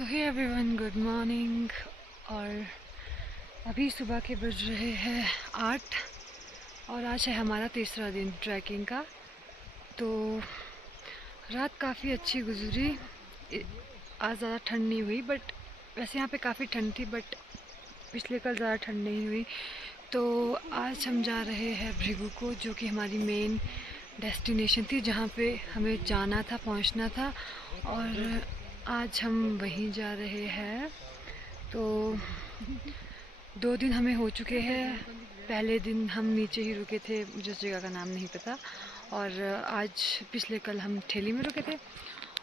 सो hey everyone, good morning. और अभी सुबह के बज रहे हैं 8 और आज है हमारा तीसरा दिन ट्रैकिंग का। तो रात काफ़ी अच्छी गुजरी। आज ज़्यादा ठंड नहीं हुई, बट वैसे यहाँ पे काफ़ी ठंड थी, बट पिछले कल ज़्यादा ठंड नहीं हुई। तो आज हम जा रहे हैं भृगु को, जो कि हमारी मेन डेस्टिनेशन थी, जहाँ पे हमें जाना था, पहुँचना था। और आज हम वहीं जा रहे हैं। तो 2 दिन हमें हो चुके हैं। पहले दिन हम नीचे ही रुके थे, मुझे उस जगह का नाम नहीं पता। और आज पिछले कल हम ठेली में रुके थे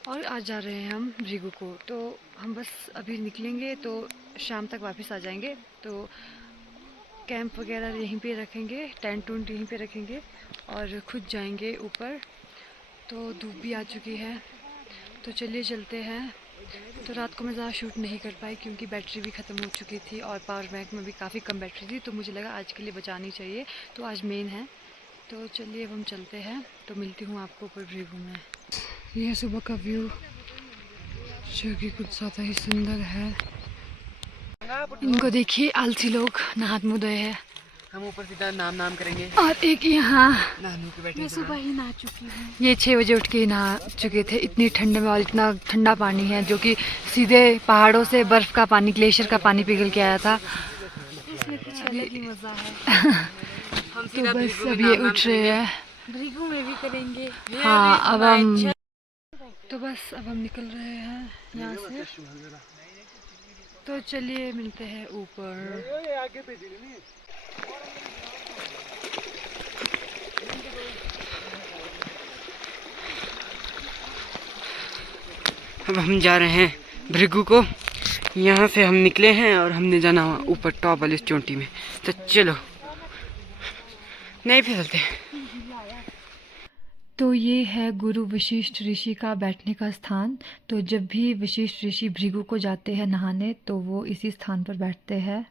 और आज जा रहे हैं हम भृगु को। तो हम बस अभी निकलेंगे तो शाम तक वापस आ जाएंगे। तो कैंप वगैरह यहीं पे रखेंगे, टेंट उंट यहीं पे रखेंगे और खुद जाएंगे ऊपर। तो धूप भी आ चुकी है, तो चलिए चलते हैं। तो रात को मैं ज़्यादा शूट नहीं कर पाई क्योंकि बैटरी भी ख़त्म हो चुकी थी और पावर बैंक में भी काफ़ी कम बैटरी थी, तो मुझे लगा आज के लिए बचानी चाहिए। तो आज मेन है, तो चलिए अब हम चलते हैं। तो मिलती हूँ आपको ऊपर भृगु में। यह सुबह का व्यू जो कि कुछ ज़्यादा ही सुंदर है। इनको देखिए, आलसी लोग नहा मुँह धोए हैं। हम ऊपर सीधा नाम करेंगे। और एक यहाँ नानू के बैठे मैं सुबह ही नहा चुकी हूँ। ये 6 बजे उठ के नहा चुके थे इतनी ठंड में, और इतना ठंडा पानी है जो कि सीधे पहाड़ों से बर्फ़ का पानी, ग्लेशियर का पानी पिघल के आया था। इसमें कुछ अलग ही मजा है। हम तो बस अब ये उठ रहे हैं। भृगु में भी करेंगे। हाँ, अब हम तो बस अब हम निकल रहे हैं यहाँ से। तो चलिए मिलते हैं ऊपर। अब हम जा रहे हैं भृगु को। यहाँ से हम निकले हैं और हमने जाना ऊपर टॉप वाली चोटी में। तो चलो, नहीं फिसलते। तो ये है गुरु वशिष्ठ ऋषि का बैठने का स्थान। तो जब भी वशिष्ठ ऋषि भृगु को जाते हैं नहाने, तो वो इसी स्थान पर बैठते हैं।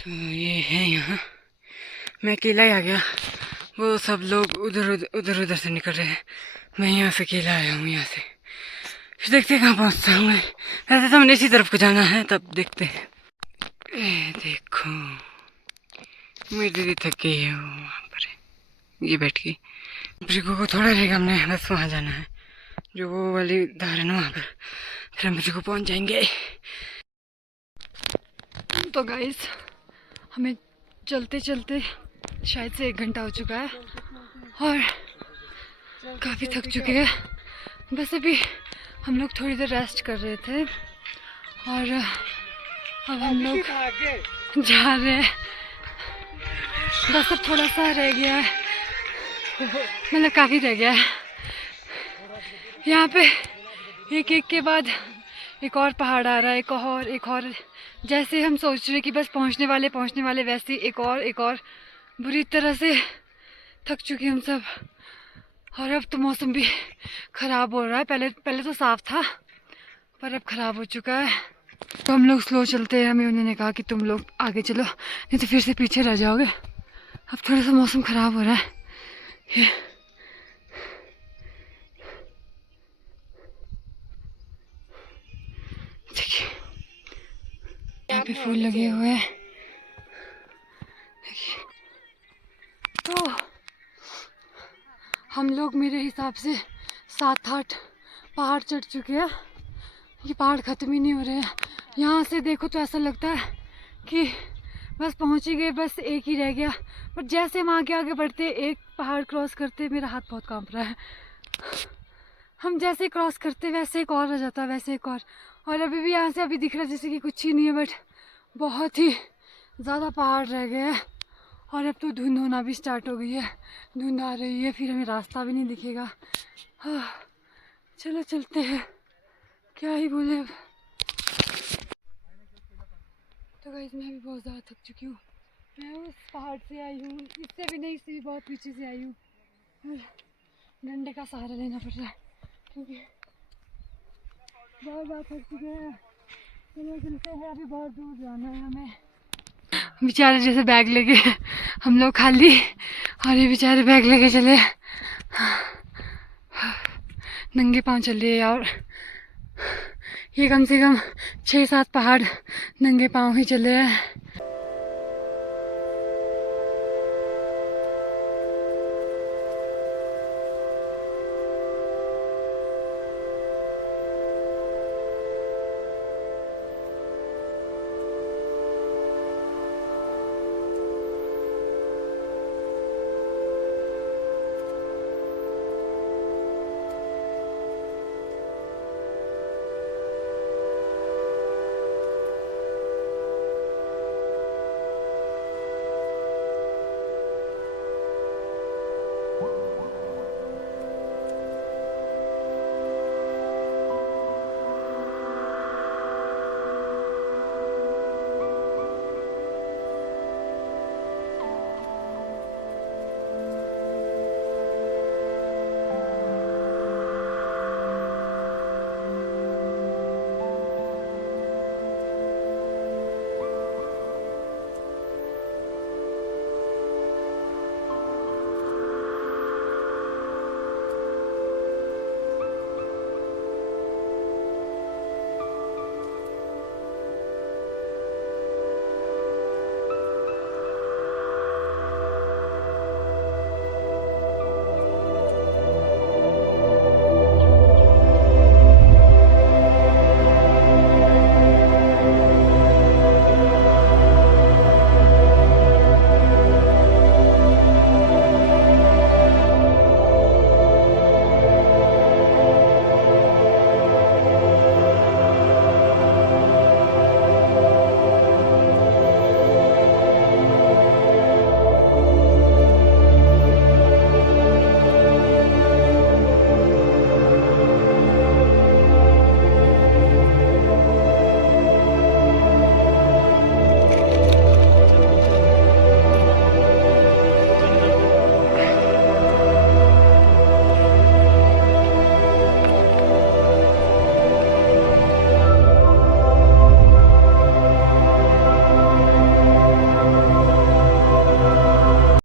तो ये है यहाँ, मैं अकेला ही आ गया। वो सब लोग उधर से निकल रहे हैं। मैं यहाँ से अकेला आया हूँ यहाँ से। फिर देखते हैं कहाँ पहुँचता हूँ मैं। ऐसे तो हमने इसी तरफ को जाना है, तब देखते हैं। देखो, मेरी दीदी थक गई है, वो वहाँ पर ये बैठ गई। भृगु को थोड़ा रहेगा, हमने बस वहाँ जाना है, जो वो वाली धार है ना, वहाँ पर। फिर हम भृगु पहुँच जाएंगे। तो गाइस, हमें चलते चलते शायद से 1 घंटा हो चुका है और काफ़ी थक चुके हैं। बस अभी हम लोग थोड़ी देर रेस्ट कर रहे थे और अब हम लोग जा रहे हैं। बस अब थोड़ा सा रह गया है, मतलब काफ़ी रह गया है। यहाँ पे एक के बाद एक और पहाड़ आ रहा है, एक और। जैसे हम सोच रहे कि बस पहुँचने वाले, वैसे एक और। बुरी तरह से थक चुके हम सब। और अब तो मौसम भी ख़राब हो रहा है। पहले तो साफ़ था, पर अब ख़राब हो चुका है। तो हम लोग स्लो चलते हैं। हमें उन्होंने कहा कि तुम लोग आगे चलो, नहीं तो फिर से पीछे रह जाओगे। अब थोड़ा सा मौसम ख़राब हो रहा है। पे फूल लगे हुए हैं। देखिए, तो हम लोग मेरे हिसाब से 7-8 पहाड़ चढ़ चुके हैं। ये पहाड़ ख़त्म ही नहीं हो रहे हैं। यहाँ से देखो तो ऐसा लगता है कि बस पहुँच ही गए, बस एक ही रह गया। पर जैसे हम आगे बढ़ते, एक पहाड़ क्रॉस करते, मेरा हाथ बहुत कांप रहा है। हम जैसे क्रॉस करते वैसे एक और आ जाता, वैसे एक और अभी भी यहाँ से अभी दिख रहा है जैसे कि कुछ ही नहीं है, बट बहुत ही ज़्यादा पहाड़ रह गए हैं। और अब तो धुंध होना भी स्टार्ट हो गई है, धुंध आ रही है, फिर हमें रास्ता भी नहीं दिखेगा। हाँ, चलो चलते हैं, क्या ही बोले अब। तो गाइस मैं भी बहुत ज़्यादा थक चुकी हूँ। मैं उस पहाड़ से आई हूँ, इससे भी नहीं, इससे भी बहुत पीछे से आई हूँ। डंडे का सहारा लेना पड़ रहा है क्योंकि बहुत ज़्यादा थक चुके हैं। चलो चलते हैं, अभी बहुत दूर जाना है हमें। बेचारे जैसे बैग लेके हम लोग खाली, और ये बेचारे बैग लेके चले, नंगे पाँव चले। और ये कम से कम 6-7 पहाड़ नंगे पाँव ही चले हैं।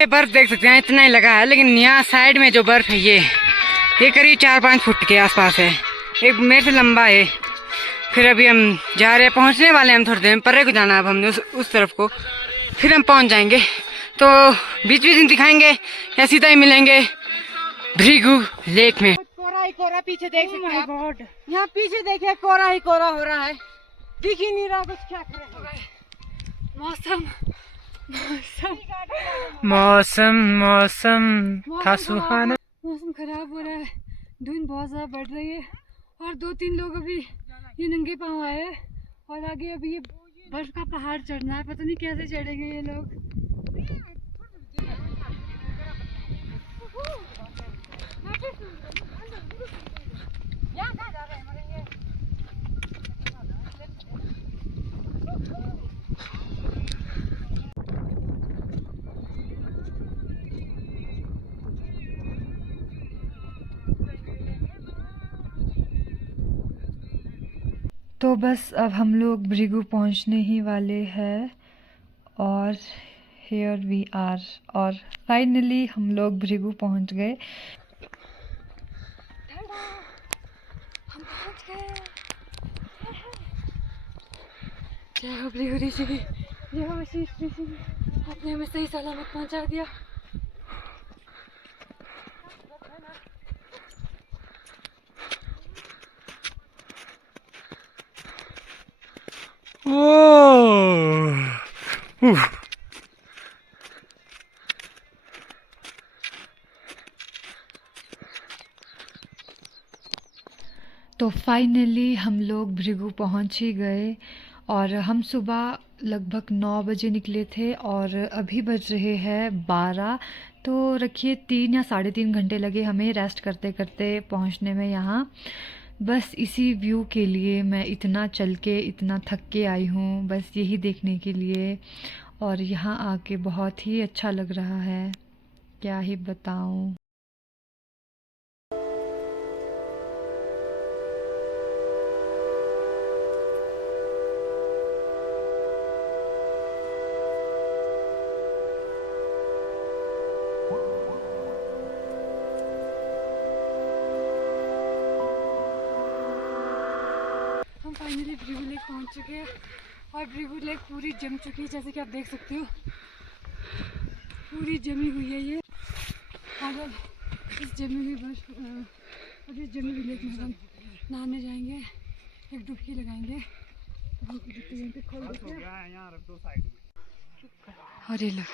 बर्फ देख सकते हैं, इतना ही लगा है, लेकिन यहाँ साइड में जो बर्फ है ये करीब 4-5 फुट के आसपास है, एक मेरे से लंबा है। फिर अभी हम जा रहे हैं, पहुँचने वाले हैं हम थोड़ी देर में, परे को जाना है अब हमने उस तरफ को, फिर हम पहुँच जाएंगे। तो बीच बीच दिखाएंगे या सीधा ही मिलेंगे भृगु लेक में। कोरा ही कोरा पीछे देख सकते हैं आप, यहाँ पीछे देखिए कोरा ही कोरा हो रहा है, दिख ही नहीं रहा कुछ, क्या करें। मौसम था सुहाना। मौसम खराब हो रहा है, धुंध बहुत ज़्यादा बढ़ रही है, और 2-3 लोग अभी ये नंगे पाँव आए हैं, और आगे अभी ये बर्फ का पहाड़ चढ़ना है, पता नहीं कैसे चढ़ेंगे ये लोग। तो बस अब हम लोग भृगु पहुंचने ही वाले हैं, और हियर वी आर, और फाइनली हम लोग भृगु पहुंच गए। हम पहुंच गए। जय हो ब्रिगुरी जी की, जय हो शीश जी की, आपने हमें सही सलामत पहुंचा दिया। तो फाइनली हम लोग भृगु पहुंच ही गए और हम सुबह लगभग 9 बजे निकले थे और अभी बज रहे हैं 12। तो रखिए 3 या 3.5 घंटे लगे हमें रेस्ट करते करते पहुंचने में यहाँ। बस इसी व्यू के लिए मैं इतना चल के इतना थक के आई हूँ, बस यही देखने के लिए। और यहाँ आके बहुत ही अच्छा लग रहा है, क्या ही बताऊँ। हम फाइनली भृगु लेक पहुंच चुके हैं और भृगु लेक पूरी जम चुकी है, जैसे कि आप देख सकते हो पूरी जमी हुई है ये। और अब इस जमी हुई लेक में हम नहाने जाएंगे, एक डुबकी लगाएंगे। तो हम यहीं पे खोल देते हैं। और ये लोग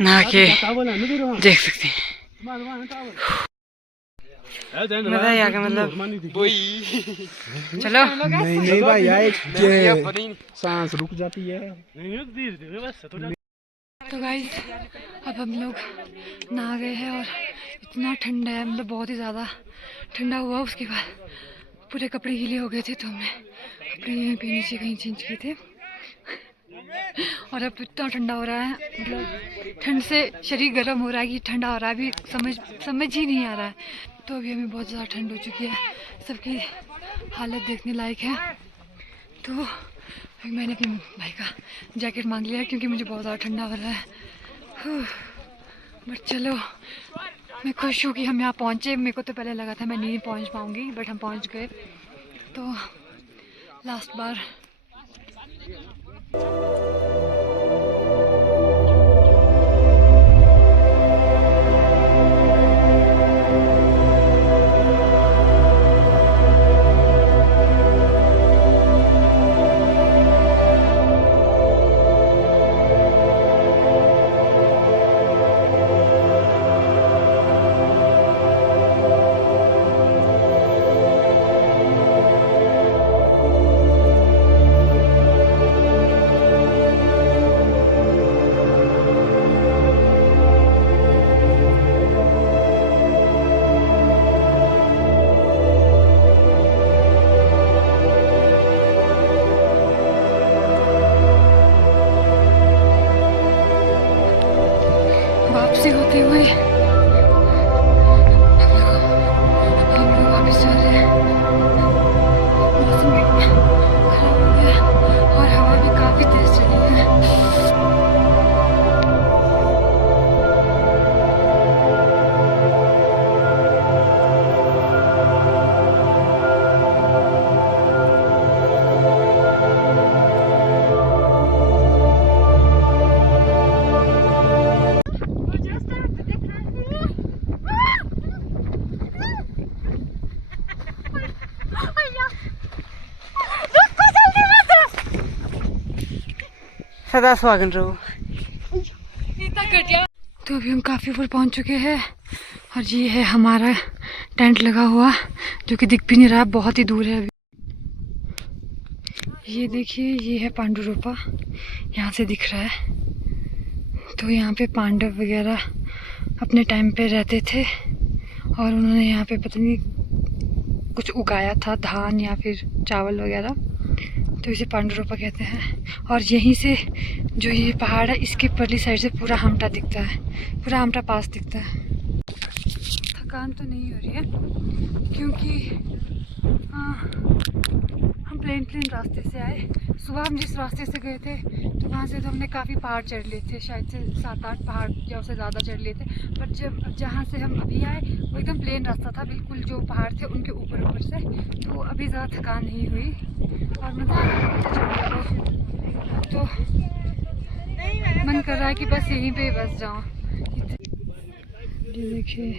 नहा के देख सकते हैं, मजा ही आ गया। मतलब चलो नहीं भाई यार, सांस रुक जाती है। तो गाइस अब हम लोग नहा गए हैं और इतना ठंडा है, मतलब बहुत ही ज़्यादा ठंडा हुआ। उसके बाद पूरे कपड़े गीले हो गए थे तो हमने कपड़े यहीं पे नीचे कहीं चेंज किए थे। और अब इतना ठंडा हो रहा है, मतलब ठंड से शरीर गर्म हो रहा है कि ठंडा हो रहा है, अभी समझ ही नहीं आ रहा है। तो अभी हमें बहुत ज़्यादा ठंड हो चुकी है, सबकी हालत देखने लायक है। तो अभी मैंने अपने भाई का जैकेट मांग लिया क्योंकि मुझे बहुत ज़्यादा ठंडा हो रहा है। बट चलो, मैं खुश हूँ कि हम यहाँ पहुँचे। मेरे को तो पहले लगा था मैं नहीं पहुँच पाऊँगी, बट हम पहुँच गए। तो लास्ट बार वापसी होते हुए हम लोग वापस जा रहे हैं। मौसम भी खराब हो गया और हवा भी काफ़ी तेज चली है। सदा स्वागत रहो। तो अभी हम काफ़ी ऊपर पहुंच चुके हैं और ये है हमारा टेंट लगा हुआ, जो कि दिख भी नहीं रहा, बहुत ही दूर है अभी। ये देखिए, ये है पांडु रोपा, यहाँ से दिख रहा है। तो यहाँ पे पांडव वगैरह अपने टाइम पे रहते थे और उन्होंने यहाँ पे पता नहीं कुछ उगाया था, धान या फिर चावल वगैरह, तो इसे पांडु रोपा कहते हैं। और यहीं से जो ये पहाड़ है, इसके परली साइड से पूरा हमटा दिखता है, पूरा हमटा पास दिखता है। थकान तो नहीं हो रही है क्योंकि हम प्लेन रास्ते से आए। सुबह हम जिस रास्ते से गए थे तो वहाँ से तो हमने काफ़ी पहाड़ चढ़ लिए थे, शायद से 7-8 पहाड़ या उससे ज़्यादा चढ़ लिए थे। पर जब जहाँ से हम अभी आए वो एकदम प्लेन रास्ता था, बिल्कुल जो पहाड़ थे उनके ऊपर से, तो अभी ज़्यादा थकान नहीं हुई और मज़ा आया तो मन कर रहा है कि बस यहीं पे बस जाऊँ। ये देखिए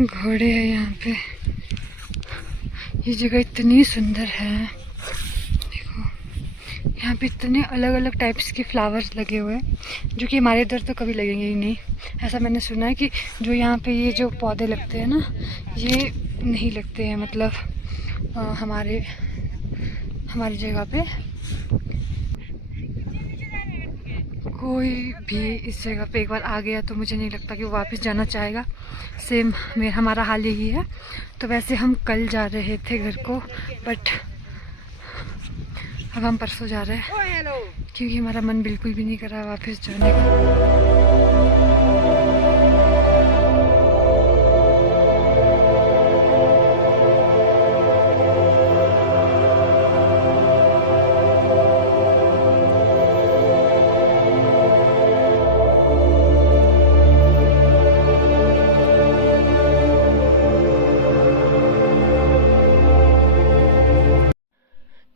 घोड़े हैं यहाँ पे। ये जगह इतनी सुंदर है, देखो यहाँ पे इतने अलग अलग टाइप्स के फ्लावर्स लगे हुए हैं जो कि हमारे इधर तो कभी लगेंगे ही नहीं। ऐसा मैंने सुना है कि जो यहाँ पे ये जो पौधे लगते हैं ना, ये नहीं लगते हैं, मतलब हमारे जगह पे कोई भी इस जगह पे एक बार आ गया तो मुझे नहीं लगता कि वो वापस जाना चाहेगा। सेम हमारा हाल यही है। तो वैसे हम कल जा रहे थे घर को, बट अब हम परसों जा रहे हैं क्योंकि हमारा मन बिल्कुल भी नहीं कर रहा वापस जाने का।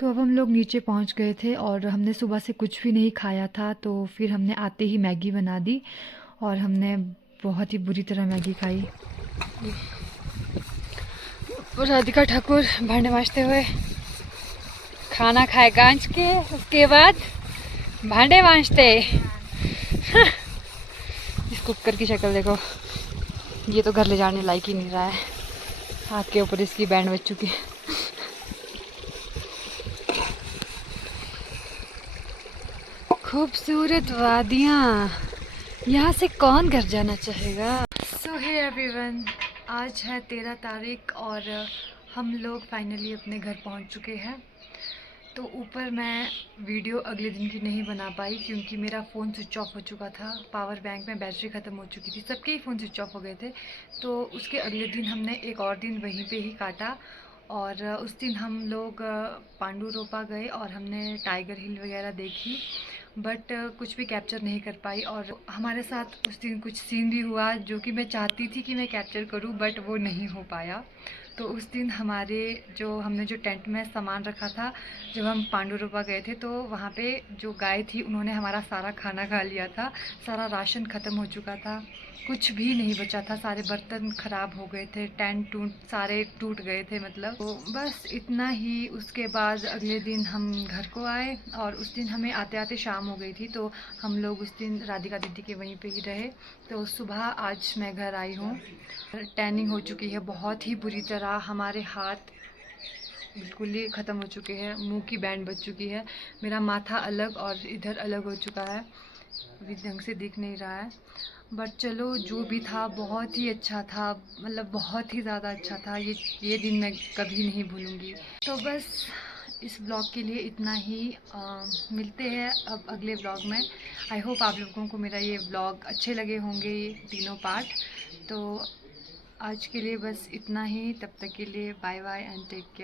तो अब हम लोग नीचे पहुंच गए थे और हमने सुबह से कुछ भी नहीं खाया था, तो फिर हमने आते ही मैगी बना दी और हमने बहुत ही बुरी तरह मैगी खाई। और राधिका ठाकुर भांडे मांजते हुए खाना खाए गांज के, उसके बाद भांडे मांजते। इस कुकर की शक्ल देखो, ये तो घर ले जाने लायक ही नहीं रहा है, हाथ के ऊपर इसकी बैंड बज चुकी है। खूबसूरत वादियाँ, यहाँ से कौन घर जाना चाहेगा। सो हे एवरीवन, आज है 13 तारीख और हम लोग फाइनली अपने घर पहुँच चुके हैं। तो ऊपर मैं वीडियो अगले दिन की नहीं बना पाई क्योंकि मेरा फ़ोन स्विच ऑफ हो चुका था, पावर बैंक में बैटरी ख़त्म हो चुकी थी, सबके ही फ़ोन स्विच ऑफ हो गए थे। तो उसके अगले दिन हमने एक और दिन वहीं पे ही काटा और उस दिन हम लोग पांडू रोपा गए और हमने टाइगर हिल वगैरह देखी, बट कुछ भी कैप्चर नहीं कर पाई। और हमारे साथ उस दिन कुछ सीन भी हुआ जो कि मैं चाहती थी कि मैं कैप्चर करूं, बट वो नहीं हो पाया। तो उस दिन हमारे हमने जो टेंट में सामान रखा था, जब हम पांडू रोपा गए थे तो वहाँ पे जो गाय थी उन्होंने हमारा सारा खाना खा लिया था, सारा राशन ख़त्म हो चुका था, कुछ भी नहीं बचा था, सारे बर्तन ख़राब हो गए थे, टेंट सारे टूट गए थे, मतलब तो बस इतना ही। उसके बाद अगले दिन हम घर को आए और उस दिन हमें आते आते शाम हो गई थी, तो हम लोग उस दिन राधिका दीदी के वहीं पे ही रहे। तो सुबह आज मैं घर आई हूँ, टैनिंग हो चुकी है बहुत ही बुरी तरह, हमारे हाथ बिल्कुल ही ख़त्म हो चुके हैं, मुंह की बैंड बच चुकी है, मेरा माथा अलग और इधर अलग हो चुका है, अभी ढंग से दिख नहीं रहा है। बट चलो जो भी था बहुत ही अच्छा था, मतलब बहुत ही ज़्यादा अच्छा था, ये दिन मैं कभी नहीं भूलूँगी। तो बस इस ब्लॉग के लिए इतना ही, मिलते हैं अब अगले ब्लॉग में। आई होप आप लोगों को मेरा ये ब्लॉग अच्छे लगे होंगे, ये तीनों पार्ट। तो आज के लिए बस इतना ही, तब तक के लिए bye bye and take care.